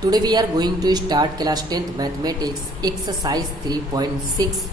Today we are going to start class 10th mathematics exercise 3.6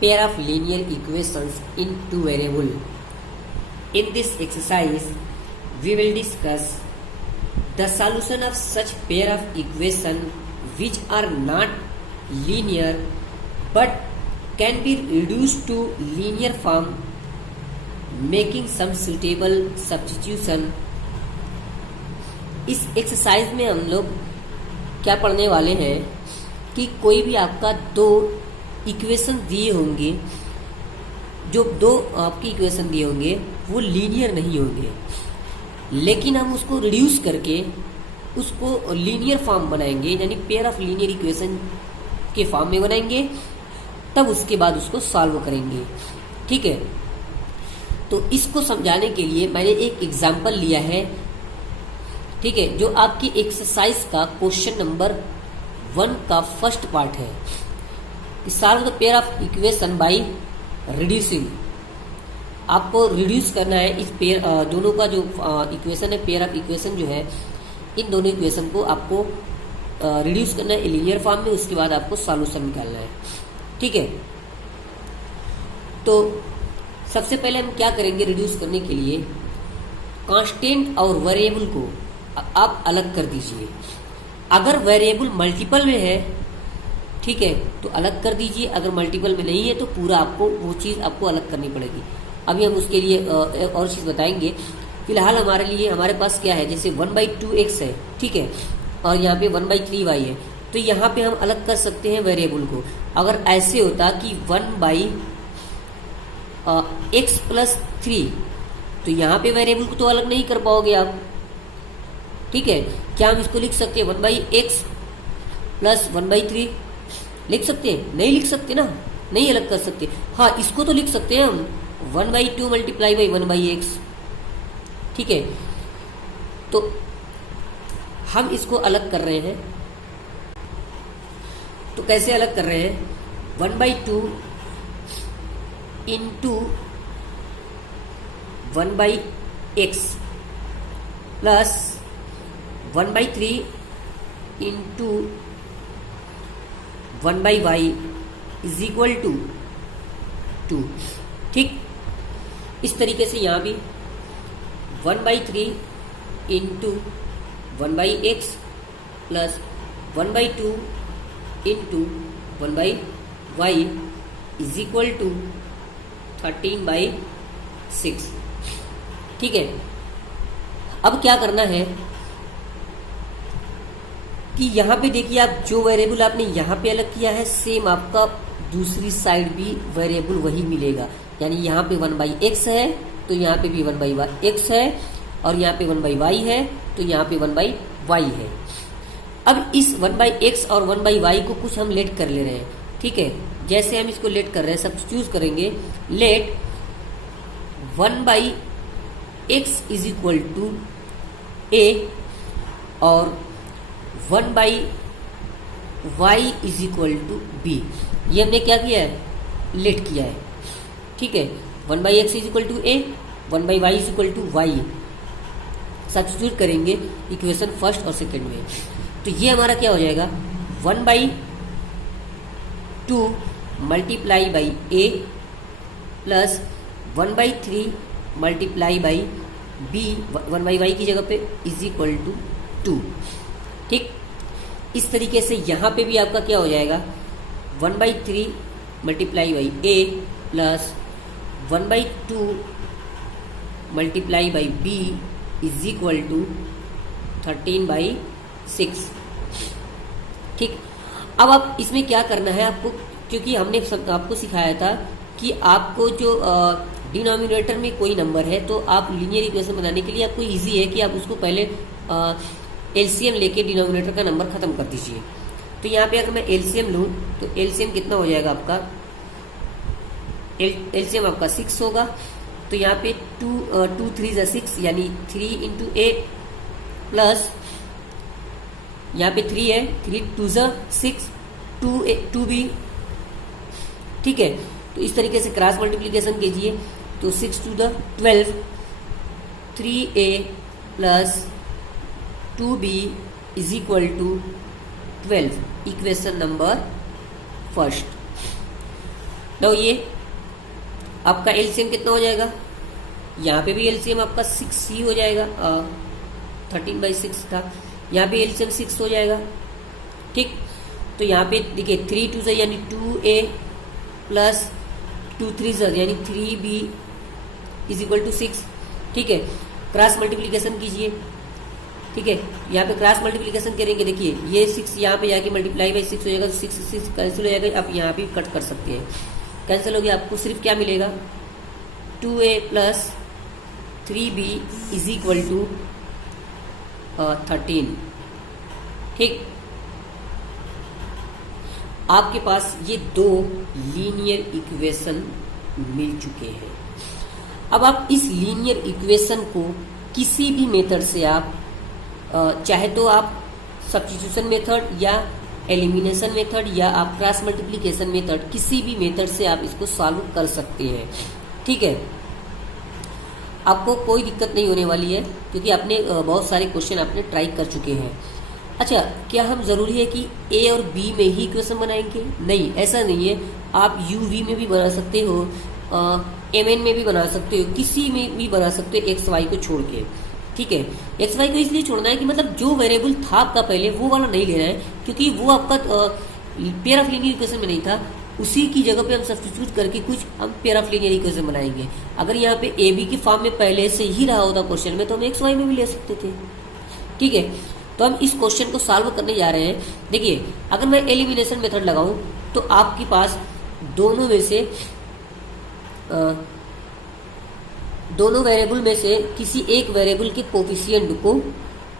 pair of linear equations in two variable. In this exercise we will discuss the solution of such pair of equation which are not linear but can be reduced to linear form, making some suitable substitution. इस exercise में हम लोग क्या पढ़ने वाले हैं कि कोई भी आपका दो इक्वेशन दिए होंगे, जो दो आपकी इक्वेशन दिए होंगे वो लीनियर नहीं होंगे, लेकिन हम उसको रिड्यूस करके उसको लीनियर फॉर्म बनाएंगे, यानी पेयर ऑफ लीनियर इक्वेशन के फॉर्म में बनाएंगे, तब उसके बाद उसको सॉल्व करेंगे। ठीक है, तो इसको समझाने के लिए मैंने एक एग्जाम्पल लिया है। ठीक है, जो आपकी एक्सरसाइज का क्वेश्चन नंबर 1 का फर्स्ट पार्ट है, solve the pair of equation by reducing. आपको रिड्यूस करना है इस पेयर दोनों का जो इक्वेशन है, पेयर ऑफ इक्वेशन जो है, इन दोनों इक्वेशन को आपको रिड्यूस करना है लीनियर फॉर्म में, उसके बाद आपको सॉल्यूशन निकालना है। ठीक है, तो सबसे पहले हम क्या करेंगे, रिड्यूस करने के लिए कांस्टेंट और वेरिएबल को आप अलग कर दीजिए। अगर वेरिएबल मल्टीपल में है, ठीक है, तो अलग कर दीजिए। अगर मल्टीपल में नहीं है तो पूरा आपको वो चीज़ आपको अलग करनी पड़ेगी। अभी हम उसके लिए एक और चीज़ बताएंगे। फिलहाल हमारे पास क्या है, जैसे 1/2x है, ठीक है, और यहाँ पे 1/3y है, तो यहाँ पे हम अलग कर सकते हैं वेरिएबल को। अगर ऐसे होता कि 1/x+3, तो यहाँ पे वेरिएबल को तो अलग नहीं कर पाओगे आप। ठीक है, क्या हम इसको लिख सकते हैं 1/x+1/3 लिख सकते हैं? नहीं लिख सकते ना, नहीं अलग कर सकते। हाँ, इसको तो लिख सकते हैं हम 1/2 × 1/x। ठीक है, तो हम इसको अलग कर रहे हैं। तो कैसे अलग कर रहे हैं, 1/2 × 1/x plus 1/3 × 1/y is equal to 2। ठीक, इस तरीके से यहाँ भी 1/3 × 1/x plus 1/2 × 1/y is equal to 13/6। ठीक है, अब क्या करना है कि यहाँ पे देखिए, आप जो वेरिएबल आपने यहाँ पे अलग किया है, सेम आपका दूसरी साइड भी वेरिएबल वही मिलेगा। यानी यहाँ पे 1/x है तो यहाँ पे भी 1/x है, और यहाँ पे 1/y है तो यहाँ पे 1/y है। अब इस 1/x और 1/y को कुछ हम लेट कर ले रहे हैं। ठीक है, जैसे हम इसको लेट कर रहे हैं, सब्स्टिट्यूट करेंगे। Let 1/x is equal to a और 1/y is equal to b। ये हमने क्या किया है, लेट किया है। ठीक है, 1/x is equal to a, 1/y is equal to y substitute करेंगे इक्वेशन फर्स्ट और सेकंड में। तो ये हमारा क्या हो जाएगा, 1/2 multiply by a plus 1/3 multiply by b, 1/y की जगह पे इज इक्वल टू 2। ठीक, इस तरीके से यहाँ पे भी आपका क्या हो जाएगा, 1/3 multiply by a plus 1/2 multiply by b is equal to 13/6। ठीक, अब आप इसमें क्या करना है आपको, क्योंकि हमने आपको सिखाया था कि आपको जो डिनोमिनेटर में कोई नंबर है तो आप लीनियर इक्वेशन बनाने के लिए आपको इजी है कि आप उसको पहले एलसीएम लेके डिनोमिनेटर का नंबर खत्म कर दीजिए। तो यहाँ पे अगर मैं एलसीएम लूँ तो एलसीएम कितना हो जाएगा आपका, एलसीएम आपका 6 होगा। तो यहाँ पे 2 3 6, यानी 3 × a प्लस यहाँ पे 3 है, 3 2 6, 2b। ठीक है, तो इस तरीके से क्रॉस मल्टीप्लिकेशन कीजिए तो 6 2 12, 3a plus 2b is equal to 12 equation number first. तो ये आपका एलसीएम कितना हो जाएगा, यहाँ पे भी एलसीएम आपका 6c हो जाएगा, 13/6 था, यहाँ पे एलसीएम 6 हो जाएगा। ठीक, तो यहाँ पे देखिए 3 2 से यानी 2a प्लस 2 3 से यानी 3b इज इक्वल टू 6। ठीक है, क्रॉस मल्टीप्लीकेशन कीजिए। ठीक है, यहाँ पे क्रॉस मल्टीप्लीकेशन करेंगे, देखिए ये 6 यहाँ पे जाके मल्टीप्लाई बाई 6 हो जाएगा, तो 6 6 कैंसिल हो जाएगा। आप यहाँ भी कट कर सकते हैं, कैंसिल हो गया। आपको सिर्फ क्या मिलेगा, 2a plus 3b is equal to 13। ठीक, आपके पास ये दो लीनियर इक्वेशन मिल चुके हैं। अब आप इस लीनियर इक्वेशन को किसी भी मेथड से आप चाहे तो आप सब्स्टिट्यूशन मेथड या एलिमिनेशन मेथड या आप क्रॉस मल्टीप्लिकेशन मेथड, किसी भी मेथड से आप इसको सॉल्व कर सकते हैं। ठीक है, आपको कोई दिक्कत नहीं होने वाली है, क्योंकि आपने बहुत सारे क्वेश्चन आपने ट्राई कर चुके हैं। अच्छा, क्या हम जरूरी है कि ए और बी में ही इक्वेशन बनाएंगे? नहीं, ऐसा नहीं है। आप यू वी में भी बना सकते हो, एम एन में भी बना सकते हो, किसी में भी बना सकते हो एक्स वाई को छोड़ के। ठीक है, एक्स वाई को इसलिए छोड़ना है कि मतलब जो वेरिएबल था आपका पहले वो वाला नहीं लेना है, क्योंकि वो आपका पेयर ऑफ लीनियर इक्वेशन में नहीं था। उसी की जगह पे हम सब्स्टिट्यूट करके कुछ हम पेयर ऑफ लीनियर इक्वेशन बनाएंगे। अगर यहाँ पे ए बी की फॉर्म में पहले से ही रहा होता क्वेश्चन में, तो हम एक्स वाई में भी ले सकते थे। ठीक है, तो हम इस क्वेश्चन को सॉल्व करने जा रहे हैं। देखिए, अगर मैं एलिमिनेशन मेथड लगाऊं तो आपके पास दोनों में से दोनों वेरिएबल में से किसी एक वेरिएबल के कोफिशिएंट को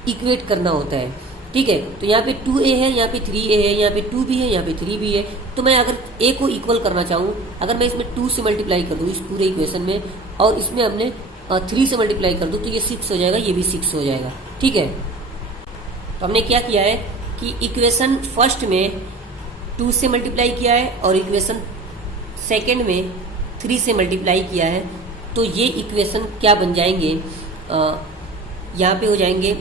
इक्वेट करना होता है। ठीक है, तो यहाँ पे 2a है, यहाँ पे 3a है, यहाँ पे 2b है, यहाँ पे 3b है। तो मैं अगर a को इक्वल करना चाहूँ, अगर मैं इसमें 2 से मल्टीप्लाई कर दूँ इस पूरे इक्वेशन में, और इसमें हमने 3 से मल्टीप्लाई कर दूँ, तो ये 6 हो जाएगा, ये भी 6 हो जाएगा। ठीक है, तो हमने क्या किया है कि इक्वेशन फर्स्ट में 2 से मल्टीप्लाई किया है और इक्वेशन सेकंड में 3 से मल्टीप्लाई किया है। तो ये इक्वेशन क्या बन जाएंगे, यहाँ पे हो जाएंगे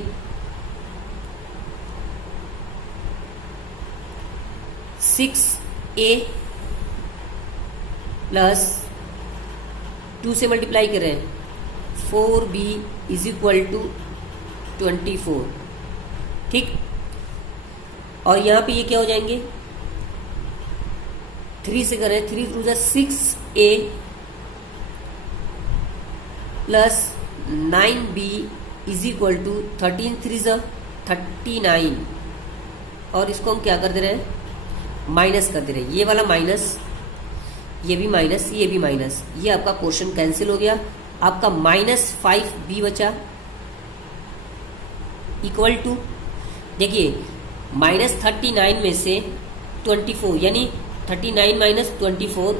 6a प्लस 2 से मल्टीप्लाई कर रहे हैं 4b इज इक्वल टू 24। ठीक, और यहाँ पे ये क्या हो जाएंगे, 3 से कर रहे हैं, 3 to 6a plus 9b is equal to 13 3 39। और इसको हम क्या कर दे रहे हैं, माइनस कर दे रहे हैं। ये वाला माइनस, ये भी माइनस, ये भी माइनस, ये आपका पोर्शन कैंसिल हो गया। आपका -5b बचा इक्वल टू, देखिए -39 में से 24 यानी 39 माइनस 24,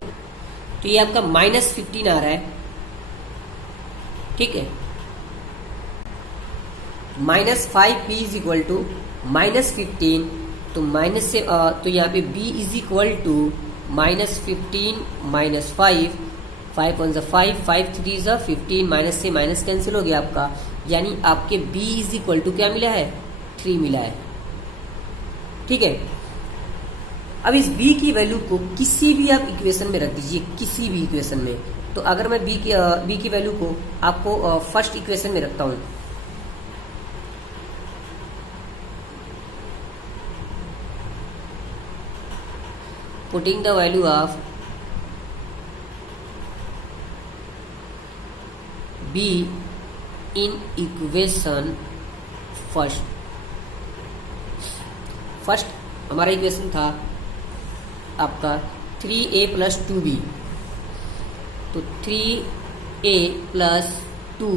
तो ये आपका -15 आ रहा है। ठीक है, -5b इज इक्वल टू -15, तो माइनस से तो यहाँ पे b is equal to -15 minus 5, 5 1 5, 5 3 15, minus से माइनस कैंसिल हो गया आपका, यानी आपके b इज इक्वल टू क्या मिला है, 3 मिला है। ठीक है, अब इस b की वैल्यू को किसी भी आप इक्वेशन में रख दीजिए, किसी भी इक्वेशन में। तो अगर मैं b की वैल्यू को आपको फर्स्ट इक्वेशन में रखता हूं, putting the value of b in equation first हमारा इक्वेशन था आपका 3a प्लस 2b, तो 3a प्लस 2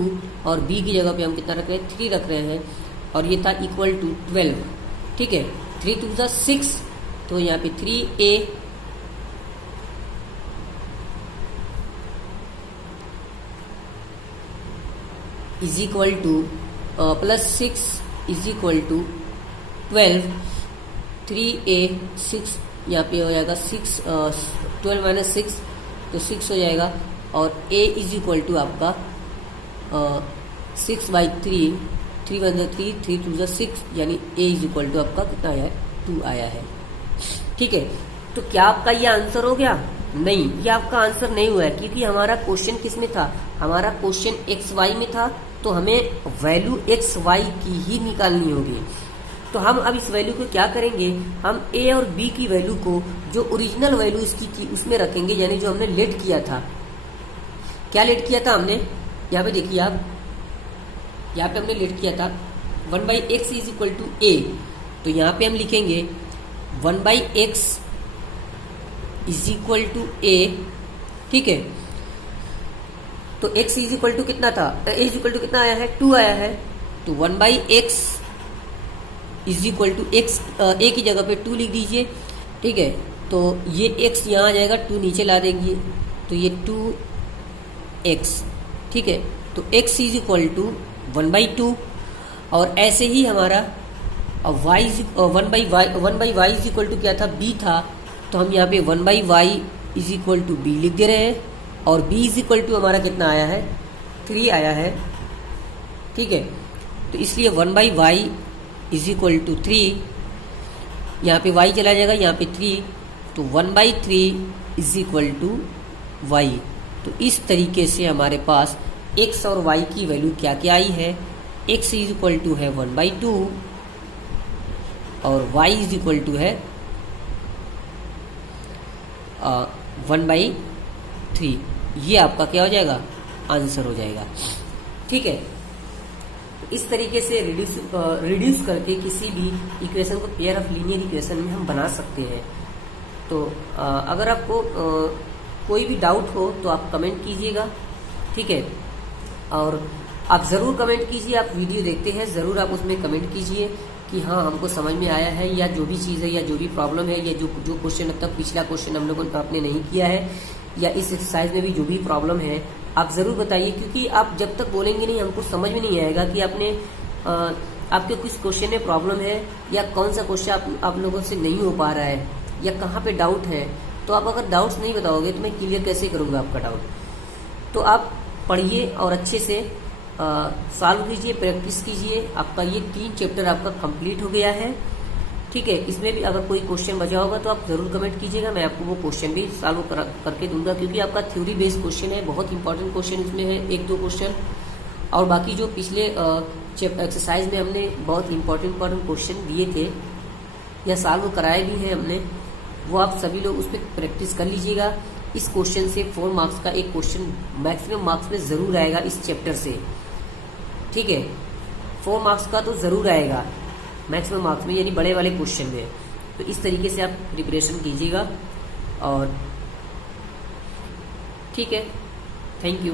और b की जगह पे हम कितना रख रहे हैं, 3 रख रहे हैं, और ये था इक्वल टू 12। ठीक है, 3 2 6, तो यहाँ पे 3a is equal to plus 6 is equal to 12, 3a 6 यहाँ पे हो जाएगा 6, 12 माइनस 6 तो 6 हो जाएगा, और a इज इक्वल टू आपका 6/3, 3 1 3, 3 2 6, यानी a इज इक्वल टू आपका कितना है 2 आया है। ठीक है, तो क्या आपका ये आंसर हो गया? नहीं, ये आपका आंसर नहीं हुआ है, क्योंकि हमारा क्वेश्चन किस में था? हमारा क्वेश्चन एक्स वाई में था, तो हमें वैल्यू एक्स वाई की ही निकालनी होगी। तो हम अब इस वैल्यू को क्या करेंगे, हम ए और बी की वैल्यू को जो ओरिजिनल वैल्यू इसकी थी उसमें रखेंगे, यानी जो हमने लेट किया था। क्या लेट किया था हमने? यहाँ पे देखिए आप, यहाँ पे हमने लेट किया था 1/x इज इक्वल टू ए, तो यहाँ पे हम लिखेंगे 1/x इज इक्वल टू ए। ठीक है, तो x इज इक्वल टू कितना था? a इज इक्वल टू कितना आया है? 2 आया है, तो 1/x is equal to x, a की जगह पे 2 लिख दीजिए। ठीक है, तो ये x यहाँ आ जाएगा, 2 नीचे ला देंगे, तो ये 2x। ठीक है, तो x इज इक्वल टू 1/2, और ऐसे ही हमारा y 1/y is equal to क्या था? b था, तो हम यहाँ पे 1/y is equal to b लिख दे रहे हैं, और b इज इक्वल टू हमारा कितना आया है? 3 आया है। ठीक है, तो इसलिए 1/y इज इक्वल टू 3, यहाँ पे y चला जाएगा, यहाँ पे 3, तो 1/3 इज इक्वल टू y। तो इस तरीके से हमारे पास x और y की वैल्यू क्या क्या आई है? x इज इक्वल टू है 1/2 और y इज इक्वल टू है 1/3। ये आपका क्या हो जाएगा? आंसर हो जाएगा। ठीक है, इस तरीके से रिड्यूस करके किसी भी इक्वेशन को पेयर ऑफ लीनियर इक्वेशन में हम बना सकते हैं। तो अगर आपको कोई भी डाउट हो तो आप कमेंट कीजिएगा। ठीक है, और आप ज़रूर कमेंट कीजिए, आप वीडियो देखते हैं ज़रूर आप उसमें कमेंट कीजिए कि हाँ हमको समझ में आया है, या जो भी चीज़ है या जो भी प्रॉब्लम है, या जो क्वेश्चन अब तक पिछला क्वेश्चन हम लोगों ने आपने नहीं किया है, या इस एक्सरसाइज में भी जो भी प्रॉब्लम है आप ज़रूर बताइए, क्योंकि आप जब तक बोलेंगे नहीं हमको समझ में नहीं आएगा कि आपने आपके किस क्वेश्चन में प्रॉब्लम है, या कौन सा क्वेश्चन आप लोगों से नहीं हो पा रहा है, या कहाँ पे डाउट है। तो आप अगर डाउट्स नहीं बताओगे तो मैं क्लियर कैसे करूँगा आपका डाउट? तो आप पढ़िए और अच्छे से सॉल्व कीजिए, प्रैक्टिस कीजिए। आपका ये 3 चैप्टर आपका कंप्लीट हो गया है। ठीक है, इसमें भी अगर कोई क्वेश्चन बचा होगा तो आप जरूर कमेंट कीजिएगा, मैं आपको वो क्वेश्चन भी सॉल्व करके दूंगा, क्योंकि आपका थ्योरी बेस्ड क्वेश्चन है, बहुत इंपॉर्टेंट क्वेश्चन इसमें है, 1-2 क्वेश्चन, और बाकी जो पिछले एक्सरसाइज में हमने बहुत इंपॉर्टेंट क्वेश्चन दिए थे या सॉल्व कराए भी हैं हमने, वो आप सभी लोग उस पर प्रैक्टिस कर लीजिएगा। इस क्वेश्चन से 4 मार्क्स का एक क्वेश्चन मैक्सिमम मार्क्स में ज़रूर आएगा इस चैप्टर से। ठीक है, 4 मार्क्स का तो ज़रूर आएगा मैक्सिमम मार्क्स में, यानी बड़े वाले क्वेश्चन में। तो इस तरीके से आप प्रिपरेशन कीजिएगा, और ठीक है, थैंक यू।